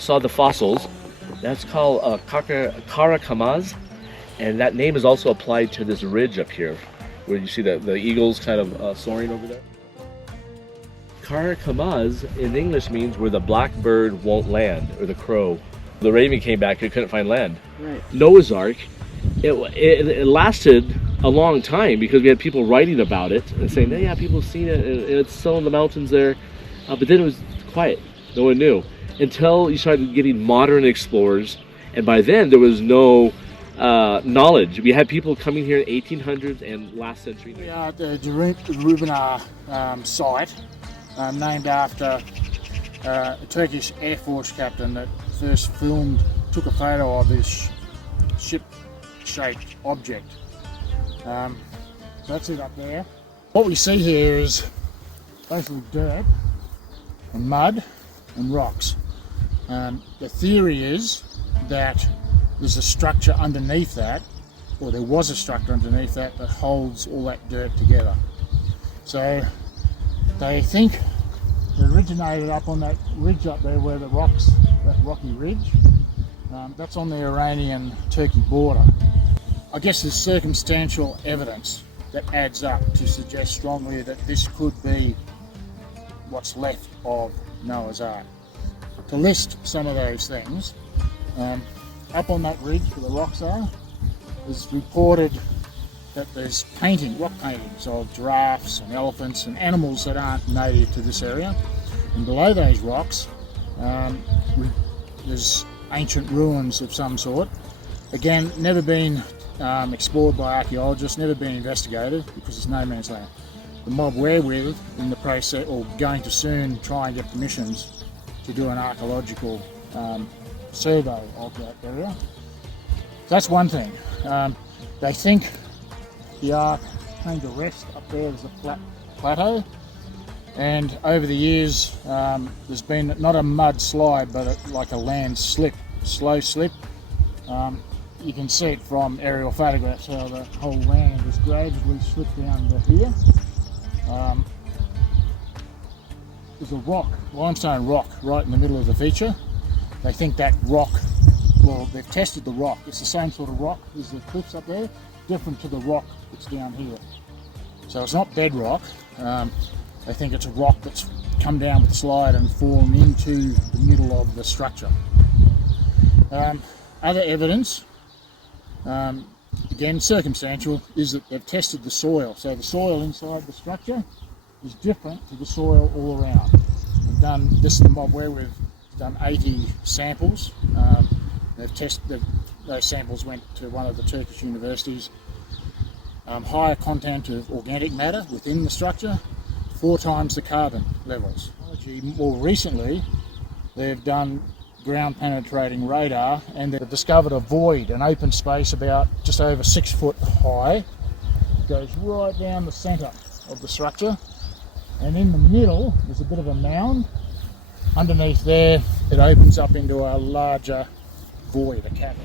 saw the fossils. That's called Karakamaz, and that name is also applied to this ridge up here, where you see the eagles kind of soaring over there. Karakamaz in English means where the blackbird won't land, or the crow. The raven came back, it couldn't find land. Right. Noah's Ark, it lasted a long time because we had people writing about it and saying, yeah, people have seen it, and it's still in the mountains there. But then it was quiet. No one knew. Until you started getting modern explorers, and by then there was no knowledge. We had people coming here in the 1800s and last century. We are at the Durupinar site, named after a Turkish Air Force captain that first took a photo of this ship-shaped object. So that's it up there. What we see here is basically dirt and mud and rocks. The theory is that there's a structure underneath that, or there was a structure underneath that holds all that dirt together. So they think it originated up on that ridge up there where the rocks, that rocky ridge, that's on the Iranian-Turkey border. I guess there's circumstantial evidence that adds up to suggest strongly that this could be what's left of Noah's Ark. To list some of those things, up on that ridge where the rocks are, it's reported that there's rock paintings of giraffes and elephants and animals that aren't native to this area. And below those rocks, there's ancient ruins of some sort. Again, never been explored by archaeologists, never been investigated because it's no man's land. The mob we're with in the process, or going to soon try and get permissions to do an archaeological survey of that area. That's one thing. They think the Ark came to rest up there as a flat plateau, and over the years there's been not a mud slide but like a land slip, slow slip. You can see it from aerial photographs how the whole land has gradually slipped down to here. There's a rock, limestone rock, right in the middle of the feature. They think that rock, well, they've tested the rock. It's the same sort of rock as the cliffs up there, different to the rock that's down here. So it's not bedrock. They think it's a rock that's come down with the slide and fallen into the middle of the structure. Other evidence, again circumstantial, is that they've tested the soil. So the soil inside the structure is different to the soil all around. We've done, this is the mob where we've done 80 samples. They've tested, those samples went to one of the Turkish universities. Higher content of organic matter within the structure, 4 times the carbon levels. More recently, they've done ground penetrating radar and they've discovered a void, an open space about just over 6 foot high. It goes right down the centre of the structure, and in the middle there's a bit of a mound. Underneath there it opens up into a larger void, a cavern.